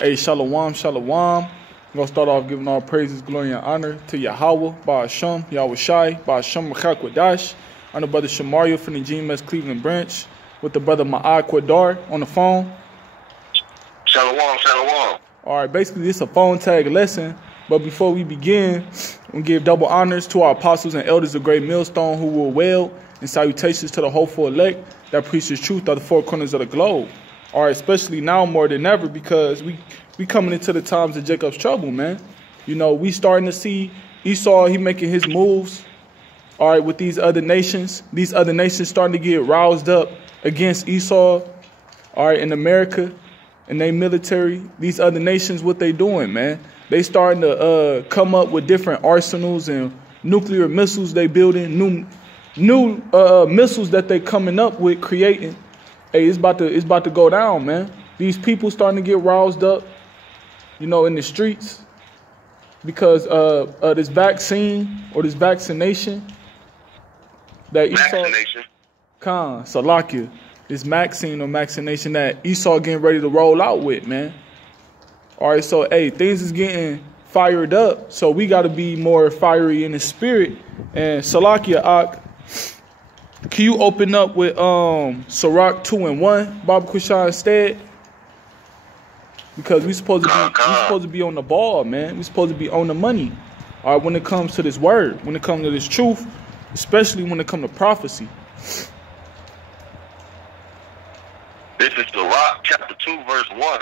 Hey, shalom, shalom. I'm going to start off giving all praises, glory, and honor to Yahweh, Ba'asham, Yahushai, Ba'asham, Machak I'm the brother Shamario from the GMS Cleveland branch with the brother Ma'ai Quadar on the phone. Shalom, shalom. All right, basically this is a phone tag lesson. But before we begin, we give double honors to our apostles and elders of Great Millstone who were well, and salutations to the hopeful elect that preaches truth of the four corners of the globe. All right, especially now more than ever because we coming into the times of Jacob's trouble, man. You know, we starting to see Esau, he making his moves, all right, with these other nations. These other nations starting to get roused up against Esau, all right, in America, and they military. These other nations, what they doing, man? They starting to come up with different arsenals and nuclear missiles they building, new missiles that they coming up with, creating. Hey, it's about to go down, man. These people starting to get roused up, you know, in the streets because this vaccine or this vaccination that Esau, Salakia, this vaccine or vaccination that Esau getting ready to roll out with, man. All right, so hey, things is getting fired up, so we got to be more fiery in the spirit. And Salakia, Ak, can you open up with Sirach 2:1, Baba Kushan instead? Because we supposed to be on the ball, man. We supposed to be on the money. All right, when it comes to this word, when it comes to this truth, especially when it comes to prophecy. This is Sirach chapter 2, verse 1.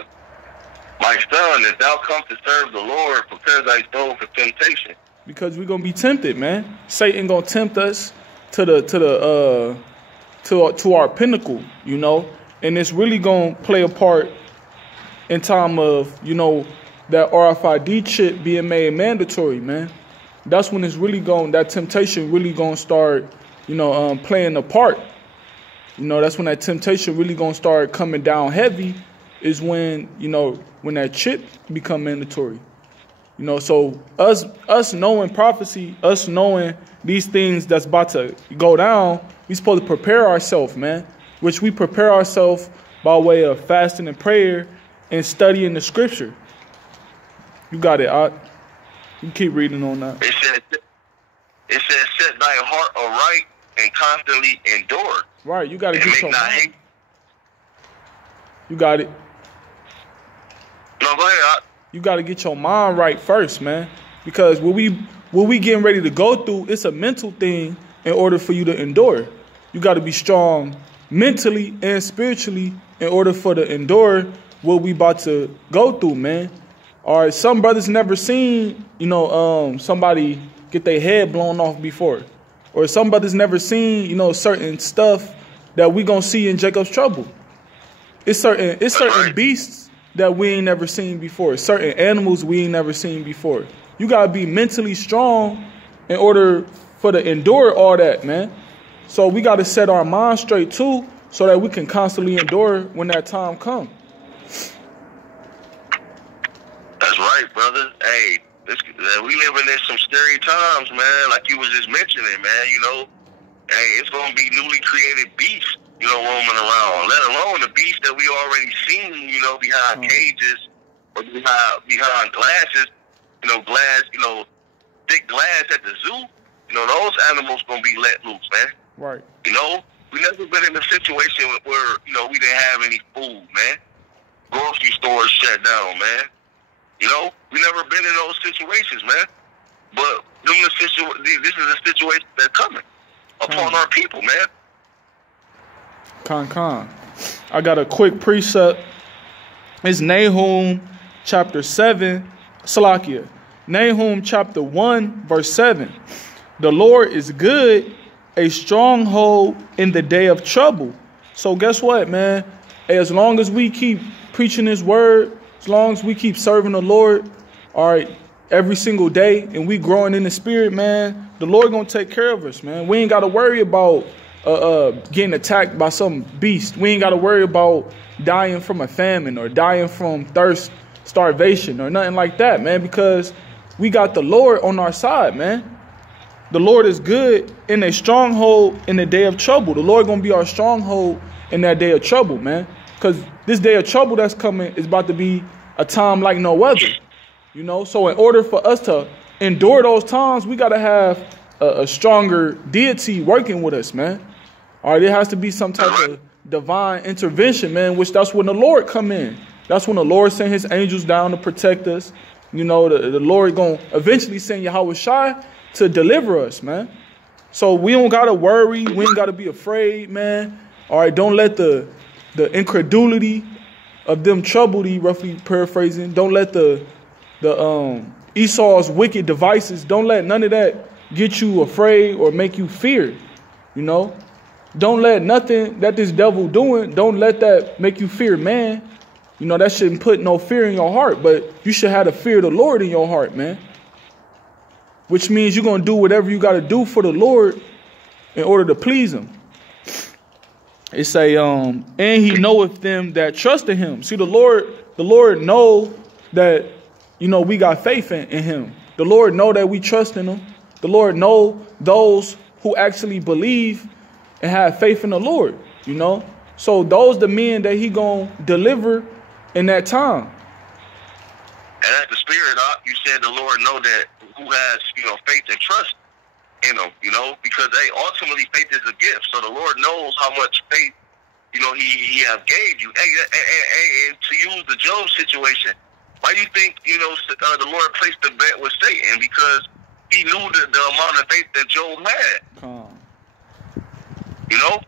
My son, as thou come to serve the Lord, prepare thy soul for temptation. Because we're gonna be tempted, man. Satan gonna tempt us to our pinnacle, you know, and it's really gonna play a part in time of, you know, that RFID chip being made mandatory, man. That's when it's really that temptation really gonna start, you know, playing a part. You know, that's when that temptation really gonna start coming down heavy. Is when, you know, when that chip become mandatory. You know, so us knowing prophecy, us knowing these things that's about to go down, we supposed to prepare ourselves, man. Which we prepare ourselves by way of fasting and prayer and studying the scripture. You got it, Ott. You keep reading on that. It says, set thy heart aright and constantly endure. Right, you got to get your mind. You got it. No, go ahead, Ott. You got to get your mind right first, man. Because what we getting ready to go through, it's a mental thing in order for you to endure. You got to be strong mentally and spiritually in order for to endure what we about to go through, man. All right, some brothers never seen, you know, somebody get their head blown off before. Or some brothers never seen, you know, certain stuff that we going to see in Jacob's trouble. It's certain beasts that we ain't never seen before. Certain animals we ain't never seen before. You got to be mentally strong in order for to endure all that, man. So we got to set our mind straight too so that we can constantly endure when that time comes. That's right, brother. Hey, we living in some scary times, man. Like you was just mentioning, man, you know. Hey, it's going to be newly created beasts, you know, roaming around, let alone the beasts that we already seen, you know, behind cages or behind glasses, you know, thick glass at the zoo. You know, those animals going to be let loose, man. Right. You know, we never been in a situation where, you know, we didn't have any food, man. Grocery stores shut down, man. You know, we never been in those situations, man. But this is a situation that's coming upon our people, man. Con. I got a quick precept. It's Nahum chapter 7. Salakia. Nahum chapter 1, verse 7. The Lord is good, a stronghold in the day of trouble. So guess what, man? As long as we keep preaching his word, as long as we keep serving the Lord, all right, every single day, and we growing in the spirit, man, the Lord gonna take care of us, man. We ain't got to worry about getting attacked by some beast. We ain't got to worry about dying from a famine or dying from thirst, starvation, or nothing like that, man, because we got the Lord on our side, man. The Lord is good in a stronghold in the day of trouble. The Lord gonna be our stronghold in that day of trouble, man. Because this day of trouble that's coming is about to be a time like no other. You know, so in order for us to endure those times, we got to have a stronger deity working with us, man. All right, there has to be some type of divine intervention, man, which that's when the Lord come in. That's when the Lord sent his angels down to protect us. You know, the Lord going to eventually send Yahweh Shai to deliver us, man. So we don't got to worry. We ain't got to be afraid, man. All right, don't let the incredulity of them trouble thee, roughly paraphrasing. Don't let the Esau's wicked devices, don't let none of that get you afraid or make you fear, you know. Don't let nothing that this devil doing, don't let that make you fear man. You know, that shouldn't put no fear in your heart, but you should have the fear of the Lord in your heart, man. Which means you're going to do whatever you got to do for the Lord in order to please him. It say, and he knoweth them that trust in him. See, the Lord know that, you know, we got faith in him. The Lord know that we trust in him. The Lord know those who actually believe and have faith in the Lord, you know. So those the men that he gonna deliver in that time. And as the spirit, you said the Lord know that who has, you know, faith and trust in him, you know, because ultimately faith is a gift. So the Lord knows how much faith, you know, he have gave you. And to use the Job situation, why do you think, you know, the Lord placed the bet with Satan? Because he knew the amount of faith that Job had. You know?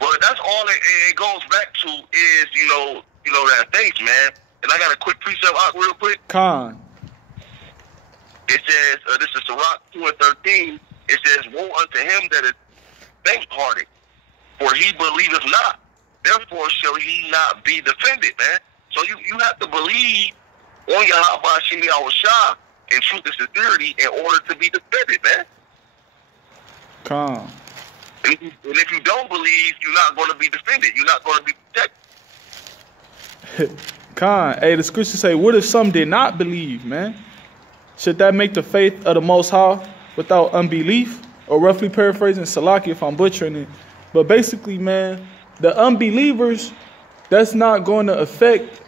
But that's all it goes back to is, you know that faith, man. And I got a quick precept out real quick. It says, this is Sirach 2:13. It says, woe unto him that is faint-hearted, for he believeth not. Therefore shall he not be defended, man. So you have to believe on Yahweh Shimi Awashah in truth and sincerity in order to be defended, man. And if you don't believe, you're not going to be defended. You're not going to be protected. Hey, the scriptures say, what if some did not believe, man? Should that make the faith of the Most High without unbelief? Or roughly paraphrasing, Salaki if I'm butchering it. But basically, man, the unbelievers, that's not going to affect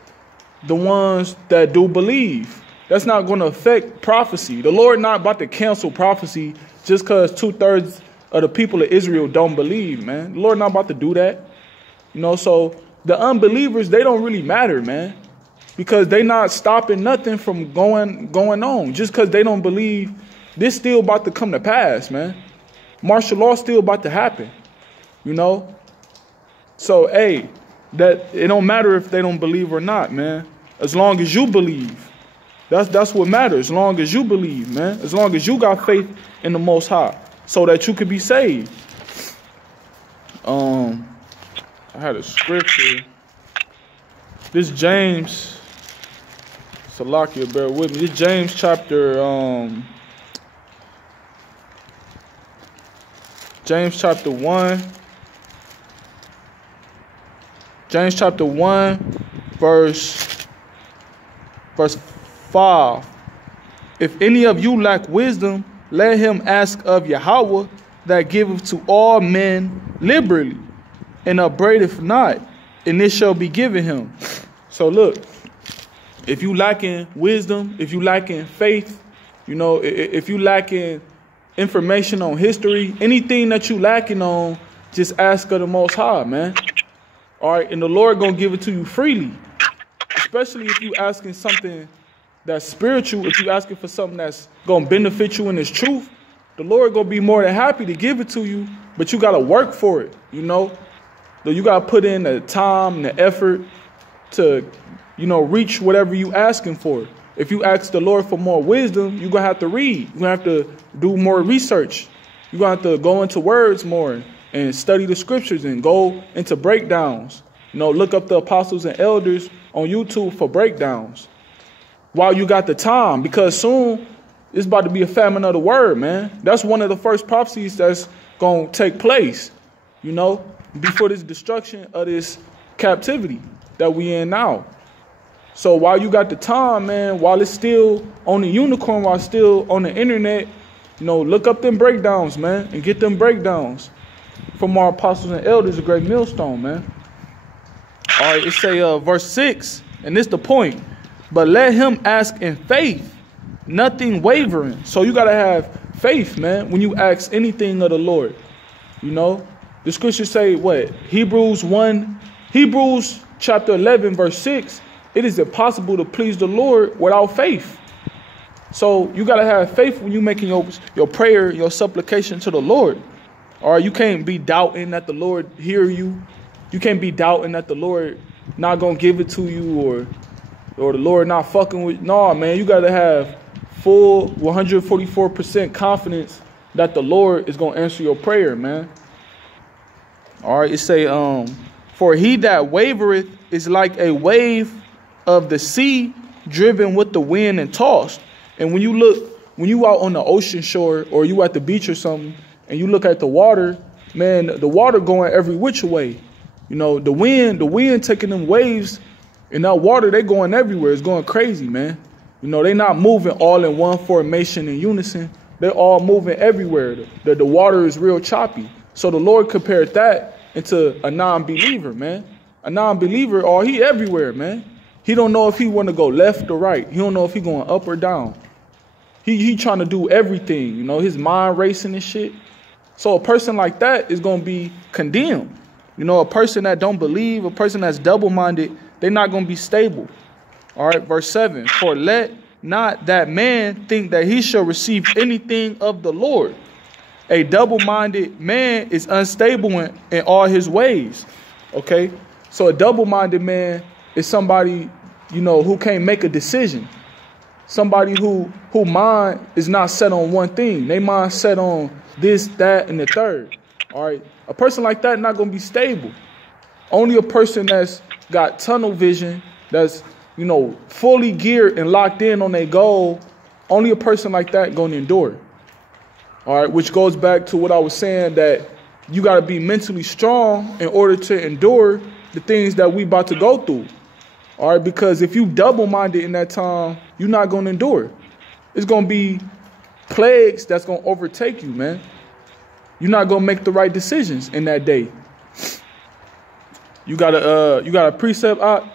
the ones that do believe. That's not going to affect prophecy. The Lord not about to cancel prophecy just because 2/3 of the people of Israel don't believe, man. The Lord not about to do that. You know, so the unbelievers, they don't really matter, man. Because they not stopping nothing from going on. Just because they don't believe, this still about to come to pass, man. Martial law still about to happen. You know? So, hey, that it don't matter if they don't believe or not, man. As long as you believe. That's what matters. As long as you believe, man. As long as you got faith in the Most High. So that you could be saved. I had a scripture. This James, Salakia, bear with me. This James chapter, James chapter 1. James chapter 1, verse 5. If any of you lack wisdom, let him ask of Yahweh that giveth to all men liberally, and upbraideth not, and it shall be given him. So look, if you lacking wisdom, if you lacking faith, you know, if you lacking information on history, anything that you lacking on, just ask of the Most High, man. All right, and the Lord gonna give it to you freely, especially if you asking something that's spiritual. If you asking for something that's gonna benefit you in His truth, the Lord gonna be more than happy to give it to you. But you gotta work for it, you know. You gotta put in the time and the effort to, you know, reach whatever you asking for. If you ask the Lord for more wisdom, you're gonna have to read. You're gonna have to do more research. You're gonna have to go into words more and study the scriptures and go into breakdowns. You know, look up the apostles and elders on YouTube for breakdowns while you got the time, because soon it's about to be a famine of the word, man. That's one of the first prophecies that's going to take place, you know, before this destruction of this captivity that we in now. So while you got the time, man, while it's still on the unicorn, while it's still on the internet, you know, look up them breakdowns, man, and get them breakdowns from our apostles and elders, a great millstone, man. All right, it say verse 6, and this the point. But let him ask in faith, nothing wavering. So you got to have faith, man, when you ask anything of the Lord. You know, the scriptures say what? Hebrews chapter 11, verse 6. It is impossible to please the Lord without faith. So you got to have faith when you're making your prayer, your supplication to the Lord. Or you can't be doubting that the Lord hear you. You can't be doubting that the Lord not going to give it to you or the Lord not fucking with. No, man, you got to have full 144% confidence that the Lord is going to answer your prayer, man. All right, it say, for he that wavereth is like a wave of the sea driven with the wind and tossed. And when you out on the ocean shore or you at the beach or something, and you look at the water, man, the water going every which way. You know, the wind taking them waves, and that water, they going everywhere. It's going crazy, man. You know, they not moving all in one formation in unison. They're all moving everywhere. The water is real choppy. So the Lord compared that into a non-believer, man. A non-believer, he everywhere, man. He don't know if he want to go left or right. He don't know if he going up or down. He trying to do everything, you know, his mind racing and shit. So a person like that is going to be condemned. You know, a person that don't believe, a person that's double-minded, they're not going to be stable. All right, verse 7. For let not that man think that he shall receive anything of the Lord. A double-minded man is unstable in all his ways. Okay, so a double-minded man is somebody, you know, who can't make a decision. Somebody who mind is not set on one thing. They mind set on this, that, and the third. All right. A person like that not going to be stable. Only a person that's got tunnel vision, that's, you know, fully geared and locked in on their goal, only a person like that going to endure. All right. Which goes back to what I was saying, that you got to be mentally strong in order to endure the things that we about to go through. All right, because if you double-minded in that time, you're not going to endure. It's going to be plagues that's going to overtake you, man. You're not going to make the right decisions in that day. You got a precept, Op?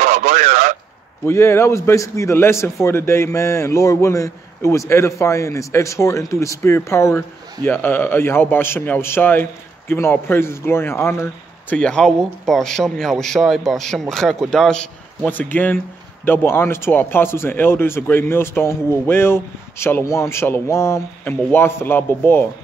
Oh, go ahead, Op. Well, yeah, that was basically the lesson for today, man. And Lord willing, it was edifying, it's exhorting through the spirit power. Yahweh Shem Yahushai, giving all praises, glory, and honor to Yahweh, Ba'ashem Yahushai, Ba'ashem Rachak. Once again, double honors to our apostles and elders, a great millstone who will wail, Shalom, Shalom, and Mawath Allah Babal.